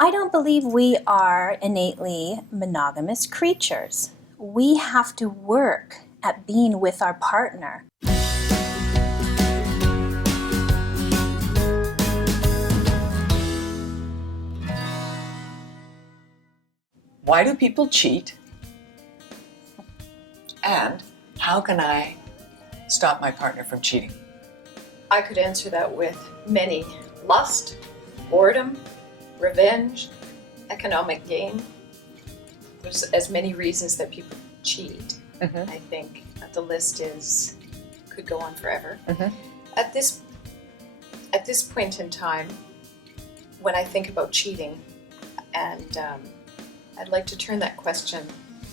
I don't believe we are innately monogamous creatures. We have to work at being with our partner. Why do people cheat? And how can I stop my partner from cheating? I could answer that with many. Lust, boredom, revenge, economic gain. There's as many reasons that people cheat. Mm-hmm. I think that the list could go on forever. Mm-hmm. At this point in time, when I think about cheating, and I'd like to turn that question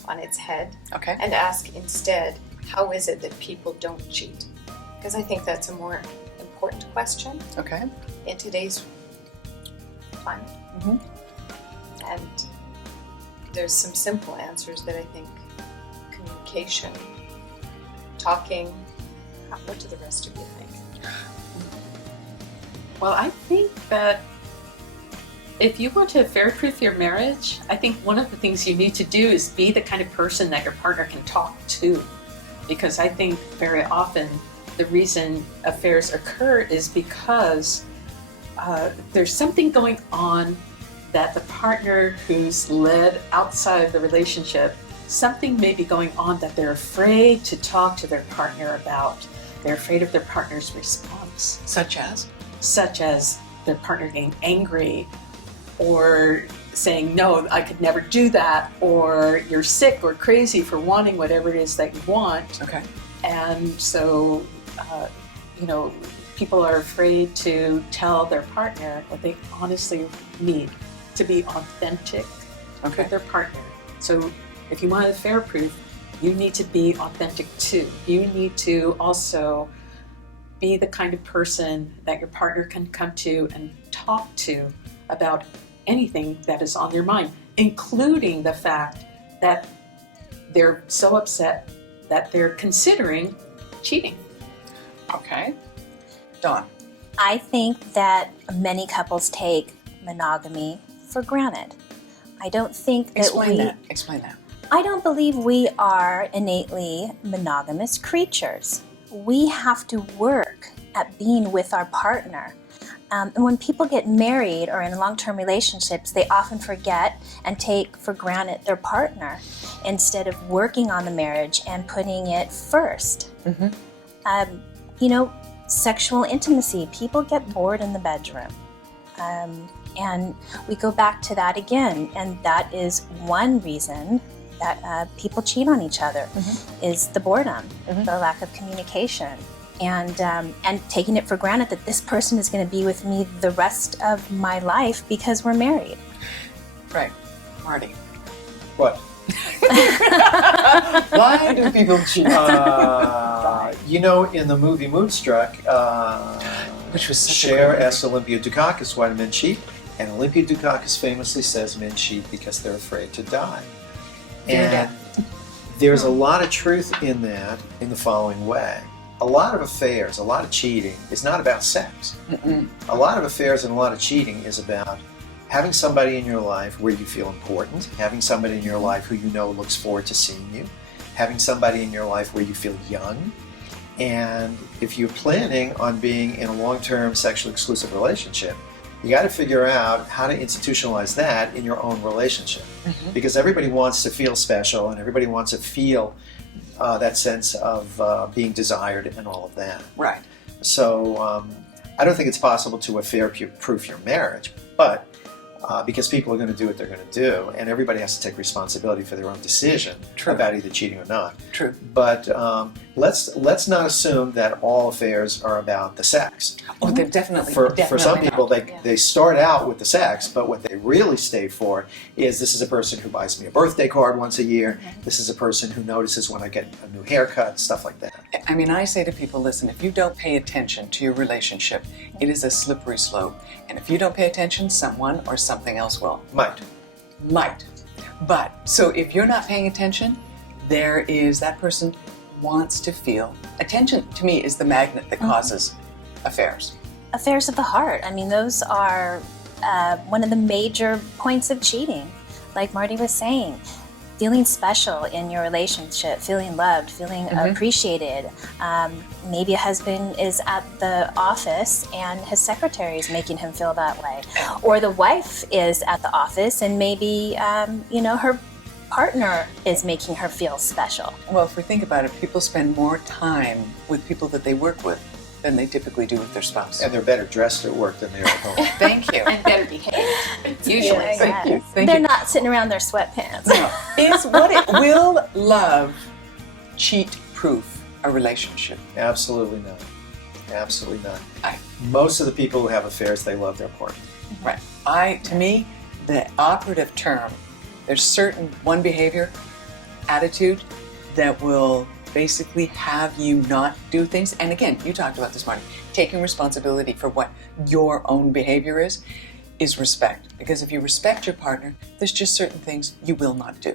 on its head. Okay. And ask instead, how is it that people don't cheat? Because I think that's a more important question Okay. in today's climate. Mm-hmm. And there's some simple answers that I think: communication, talking. What do the rest of you think? Well, I think that if you want to affair-proof your marriage, I think one of the things you need to do is be the kind of person that your partner can talk to. Because I think very often the reason affairs occur is because there's something going on that the partner who's led outside of the relationship, something may be going on that they're afraid to talk to their partner about. They're afraid of their partner's response. Such as? Such as their partner getting angry, or saying, no, I could never do that, or you're sick or crazy for wanting whatever it is that you want. Okay. And so, people are afraid to tell their partner what they honestly need, to be authentic with their partner. So if you want to affair-proof, you need to be authentic too. You need to also be the kind of person that your partner can come to and talk to about anything that is on their mind, including the fact that they're so upset that they're considering cheating. Okay. Dawn. I think that many couples take monogamy for granted. I don't think that Explain that. I don't believe we are innately monogamous creatures. We have to work at being with our partner. And when people get married or in long-term relationships, they often forget and take for granted their partner instead of working on the marriage and putting it first. Mm-hmm. Sexual intimacy, people get bored in the bedroom. And we go back to that again, and that is one reason that people cheat on each other, is the boredom, the lack of communication. And taking it for granted that this person is going to be with me the rest of my life because we're married. Right. Marty. What? Why do people cheat? In the movie Moonstruck, Which was such Cher asked Olympia Dukakis why do men cheat, and Olympia Dukakis famously says men cheat because they're afraid to die. And there's a lot of truth in that in the following way. A lot of affairs, a lot of cheating is not about sex. Mm-mm. A lot of affairs and a lot of cheating is about having somebody in your life where you feel important, having somebody in your life who you know looks forward to seeing you, having somebody in your life where you feel young. And if you're planning on being in a long-term sexually exclusive relationship, you got to figure out how to institutionalize that in your own relationship. Mm-hmm. Because everybody wants to feel special and everybody wants to feel that sense of being desired and all of that. Right. So I don't think it's possible to affair-proof your marriage, but because people are going to do what they're going to do, and everybody has to take responsibility for their own decision about either cheating or not. True. But let's not assume that all affairs are about the sex. Oh, they're definitely. For some people, not. they start out with the sex, but what they really stay for is this is a person who buys me a birthday card once a year. This is a person who notices when I get a new haircut, stuff like that. I mean, I say to people, listen, if you don't pay attention to your relationship, it is a slippery slope. And if you don't pay attention, someone or something else will. Might. But, so if you're not paying attention, there is, that person wants to feel. Attention, to me, is the magnet that causes affairs. Affairs of the heart. I mean, those are one of the major points of cheating, like Marty was saying. Feeling special in your relationship, feeling loved, feeling appreciated. Maybe a husband is at the office and his secretary is making him feel that way. Or the wife is at the office and maybe, her partner is making her feel special. Well, if we think about it, people spend more time with people that they work with than they typically do with their spouse. And they're better dressed at work than they are at home. Thank you. And better behaved, usually. Yeah, Thank you. Thank They're you. not sitting around their sweatpants. No. Will love cheat-proof a relationship? Absolutely not. Absolutely not. I- Most of the people who have affairs, they love their partner. Right. To me, the operative term, there's certain one behavior, attitude, that will basically have you not do things. And again, you talked about this, Marty, taking responsibility for what your own behavior is respect. Because if you respect your partner, there's just certain things you will not do.